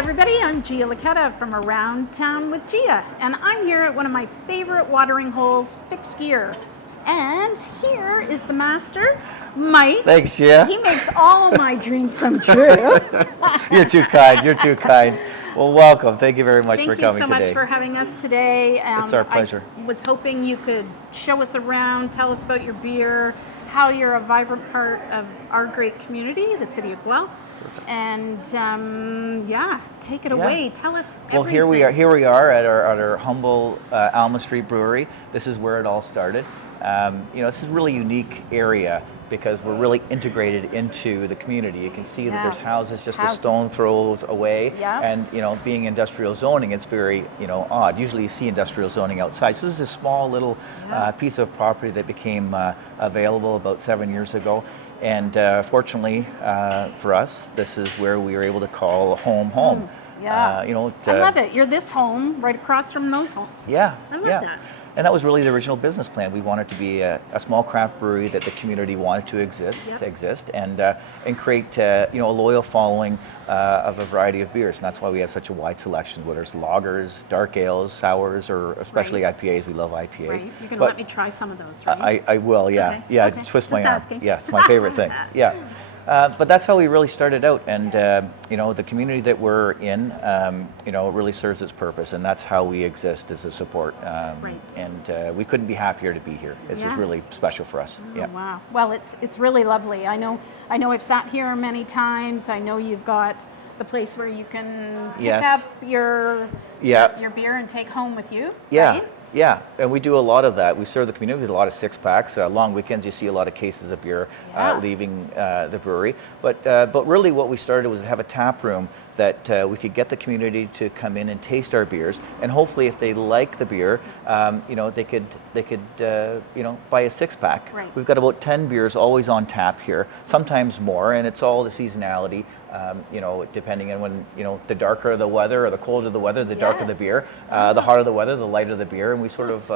everybody, I'm Gia from Around Town with Gia, and I'm here at one of my favorite watering holes, Fixed Gear. And here is the master, Mike. Thanks, Gia. He makes all of my dreams come true. You're too kind, you're too kind. Well, welcome. Thank you very much for coming today. Thank you so much for having us today. It's our pleasure. I was hoping you could show us around, tell us about your beer, how you're a vibrant part of our great community, the city of Guelph. And yeah, take it away. Tell us everything. Well, here we are at our humble Alma Street Brewery. This is where it all started. This is a really unique area because we're really integrated into the community. You can see that there's houses just a stone throws away. And being industrial zoning, it's very odd. Usually you see industrial zoning outside. So this is a small little piece of property that became available about 7 years ago. And fortunately for us, this is where we were able to call home. I love it. You're this home right across from those homes. I love that. And that was really the original business plan. We wanted to be a small craft brewery that the community wanted to exist and create a loyal following of a variety of beers. And that's why we have such a wide selection, whether it's lagers, dark ales, sours, or especially IPAs. We love IPAs. Right. You're going to let me try some of those, right? I will, yeah. Okay. Yeah, twist my arm. Asking. Yes, my favorite thing. Yeah. But that's how we really started out, and the community that we're in, really serves its purpose, and that's how we exist as a support. And we couldn't be happier to be here. This is really special for us. Oh, wow. Well, it's really lovely. I know I've sat here many times. I know you've got the place where you can pick up your beer and take home with you. Right? Yeah, and we do a lot of that. We serve the community with a lot of six-packs. Long weekends, you see a lot of cases of beer leaving the brewery. But really what we started was to have a tap room that we could get the community to come in and taste our beers, and hopefully if they like the beer, they could buy a six-pack. Right. We've got about 10 beers always on tap here, sometimes more, and it's all the seasonality. Depending on when the darker the weather or the colder the weather, the darker the beer. The hotter the weather, the lighter the beer, and we sort of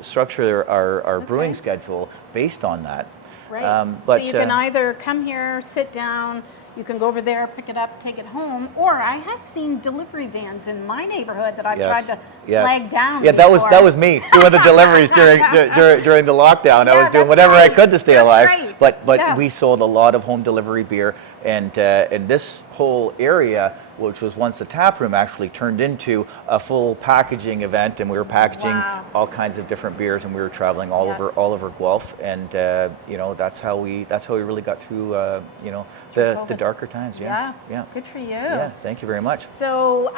structure our brewing schedule based on that. Right. So you can either come here, sit down. You can go over there, pick it up, take it home, or I have seen delivery vans in my neighborhood that I've tried to flag down. Yeah, that was me doing the deliveries during the lockdown. I was doing whatever I could to stay alive. Right. But we sold a lot of home delivery beer, and this whole area, which was once a tap room, actually turned into a full packaging event, and we were packaging all kinds of different beers, and we were traveling all over Guelph, and that's how we really got through the darker times. Yeah. Good for you. Yeah, thank you very much. So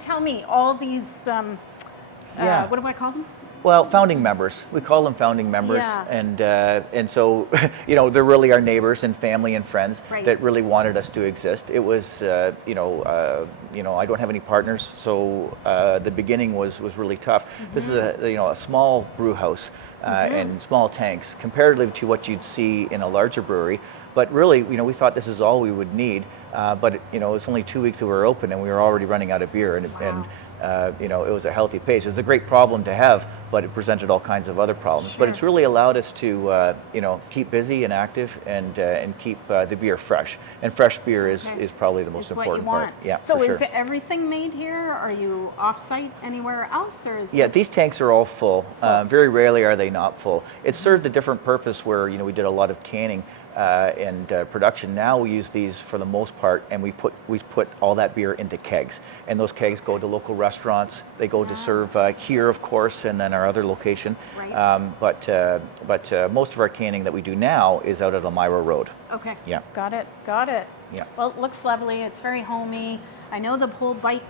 tell me, all these what do I call them? Well, founding members. We call them founding members, and so they're really our neighbors and family and friends that really wanted us to exist. It was I don't have any partners, so the beginning was really tough. This is a small brew house and small tanks comparatively to what you'd see in a larger brewery. But really, we thought this is all we would need. But it was only 2 weeks that we were open, and we were already running out of beer, and it was a healthy pace. It was a great problem to have, but it presented all kinds of other problems. But it's really allowed us to, keep busy and active, and keep the beer fresh. And fresh beer is probably the most important part. Yeah. So is everything made here? Are you off-site anywhere else, or is these tanks are all full. Very rarely are they not full. It served a different purpose where we did a lot of canning. And production. Now we use these for the most part, and we put all that beer into kegs, and those kegs go to local restaurants. They go to serve here, of course, and then our other location. Right. But most of our canning that we do now is out at Elmira Road. Okay. Yeah. Got it. Yeah. Well, it looks lovely. It's very homey. I know the whole bike.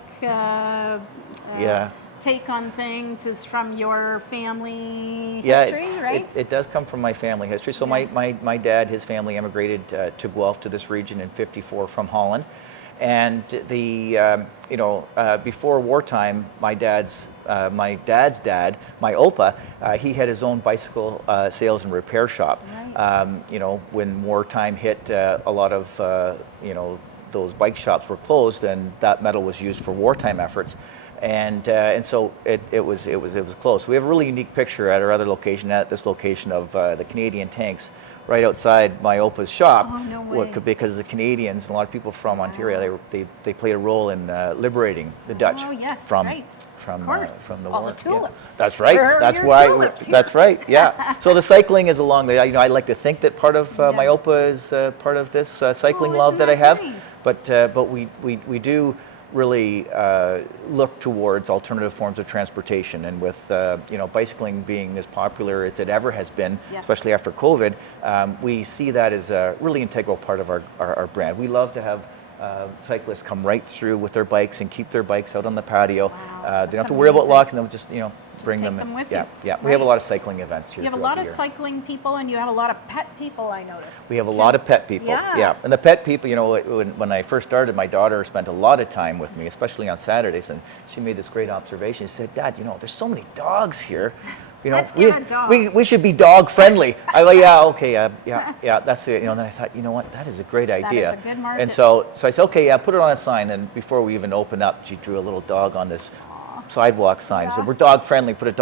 Take on things is from your family history, right? It does come from my family history. So my dad, his family emigrated to Guelph, to this region in '54 from Holland. And before wartime, my dad's dad, my Opa, he had his own bicycle sales and repair shop. Right. When wartime hit, a lot of those bike shops were closed, and that metal was used for wartime efforts. And so it was close. We have a really unique picture at our other location, at this location, of the Canadian tanks right outside my Opa's shop. Oh, no way. Because the Canadians and a lot of people from Ontario, they played a role in liberating the Dutch from the all war. the tulips. Yeah. That's right. Where are That's your why. tulips here? That's right. Yeah. So the cycling is along the. I like to think that part of my Opa is part of this cycling love that I have. Nice? But we do really look towards alternative forms of transportation, and with bicycling being as popular as it ever has been, especially after COVID, we see that as a really integral part of our brand. We love to have cyclists come right through with their bikes and keep their bikes out on the patio. They don't have to worry about locking them, just bring take them. them with yeah, you. yeah. We have a lot of cycling events here. You have a lot of cycling people, and you have a lot of pet people, I notice. We have a lot of pet people. Yeah. And the pet people, when I first started, my daughter spent a lot of time with me, especially on Saturdays, and she made this great observation. She said, "Dad, there's so many dogs here. Let's get a dog. We should be dog friendly." I go, "Yeah, okay, yeah, that's it." And I thought, you know what, that is a great idea. That is a good market. And so I said, "Okay, yeah, put it on a sign." And before we even opened up, she drew a little dog on this sidewalk sign. So we're dog friendly. Put a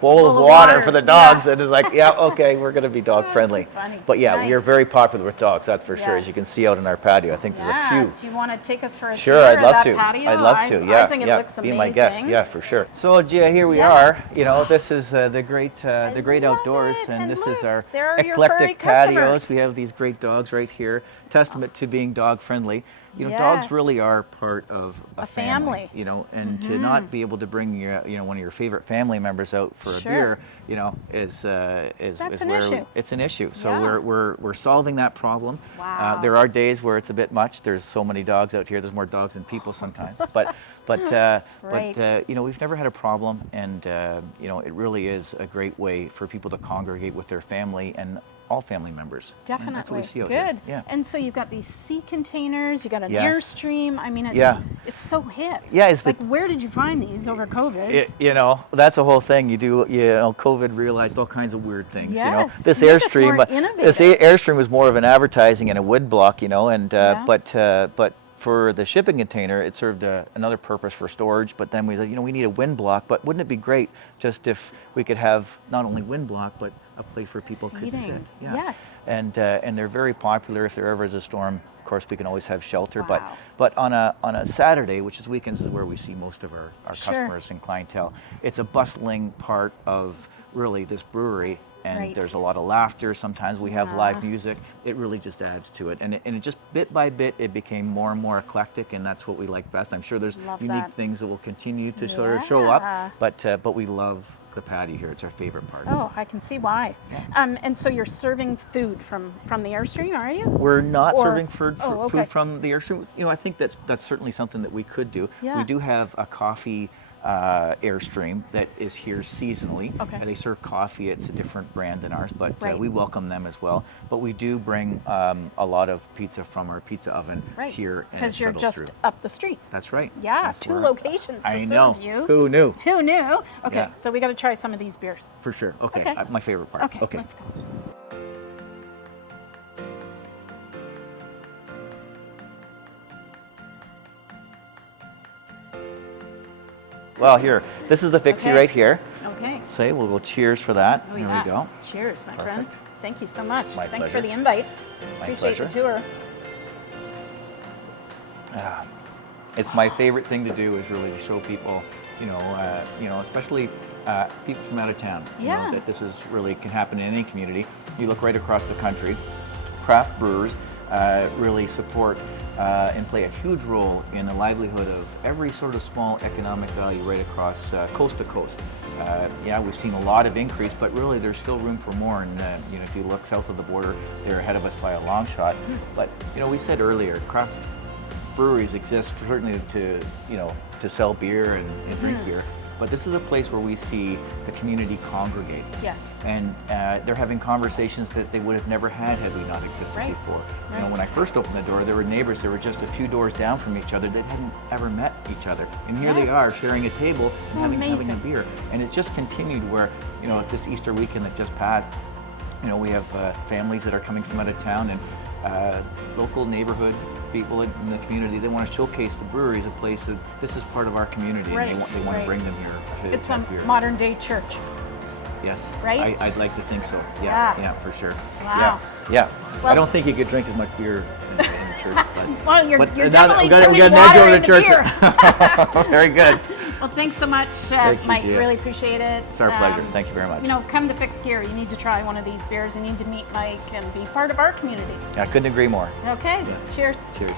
bowl of water for the dogs, and it's like, yeah, okay, we're going to be dog friendly. Funny. But yeah, Nice. we are very popular with dogs. That's for sure. As you can see out in our patio, I think there's a few. Do you want to take us for a Sure, tour I'd of love that to. patio? I'd love to. Yeah, I think it looks amazing. Be my guest. Yeah, for sure. So Gia, here we are. This is the great outdoors, and this is our there are your eclectic furry patios. customers. We have these great dogs right here. Testament to being dog friendly. Dogs really are part of a family. And to not be able to bring one of your favorite family members out for a beer, is an where issue. it's an issue. So we're solving that problem. Wow. There are days where it's a bit much. There's so many dogs out here. There's more dogs than people sometimes. But we've never had a problem, and it really is a great way for people to congregate with their family and all family members. Definitely. That's what we see out Good. here. Yeah. And so you've got these sea containers, you've got an Yes. Airstream. I mean, it's so hip. Yeah, it's like, where did you find these over COVID? That's a whole thing. COVID realized all kinds of weird things. Yes. This Make us Airstream, more this innovative. Airstream was more of an advertising and a wood block, but for the shipping container, it served another purpose for storage. But then we said, we need a wind block. But wouldn't it be great just if we could have not only wind block, but a place where people could sit? Seating. Yeah. Yes. And they're very popular. If there ever is a storm, of course, we can always have shelter. Wow. But on a Saturday, which is weekends, is where we see most of our Sure. customers and clientele. It's a bustling part of really this brewery. And Right. there's a lot of laughter. Sometimes we have live music. It really just adds to it. And it just bit by bit, it became more and more eclectic, and that's what we like best. I'm sure there's Love unique that. things that will continue to sort of show up, Yeah. but we love the patio here. It's our favorite part. Oh, I can see why. And so you're serving food from the Airstream, are you? We're not Or- serving food okay. from the Airstream. I think that's certainly something that we could do. Yeah. We do have a coffee Airstream that is here seasonally. Okay. They serve coffee. It's a different brand than ours, but Right. we welcome them as well. But we do bring a lot of pizza from our pizza oven here, and Because you're shuttled just through. up the street. That's right. Yeah, That's 2 where- locations to I serve know. you. Who knew? Who knew? Okay, Yeah. so we got to try some of these beers. For sure. Okay. Okay. My favorite part. Okay, let's go. Well, here. This is the fixie Okay. right here. Okay. We'll go cheers for that. Oh, Here yeah. we go. Cheers, my Perfect. friend. Thank you so much. My Thanks pleasure. for the invite. My Appreciate pleasure. the tour. It's my favorite thing to do is really to show people, especially people from out of town, Yeah. that this is really can happen in any community. You look right across the country, craft brewers really support and play a huge role in the livelihood of every sort of small economic value right across coast to coast. We've seen a lot of increase, but really there's still room for more. And if you look south of the border, they're ahead of us by a long shot. But we said earlier, craft breweries exist certainly to sell beer and drink beer. But this is a place where we see the community congregate. Yes. And they're having conversations that they would have never had we not existed Right. before. Right. When I first opened the door, there were neighbors that were just a few doors down from each other that hadn't ever met each other. And here Yes. they are sharing a table So and having a amazing. beer. And it just continued where, at this Easter weekend that just passed, we have families that are coming from out of town, and local neighborhood people in the community, they want to showcase the brewery as a place that this is part of our community, Right, and they want to right. bring them here to It's a have beer. modern day church. Yes. Right? I'd like to think so. Yeah. Yeah, for sure. Wow. Yeah. Well- I don't think you could drink as much beer in the church. But, Well, you're but definitely we got turning an edge water over the into church. beer. Very good. Well, thanks so much, Thank you, Mike. Gia. Really appreciate it. It's our pleasure. Thank you very much. You know, come to Fixed Gear. You need to try one of these beers. You need to meet Mike and be part of our community. I couldn't agree more. Okay. Cheers. Cheers.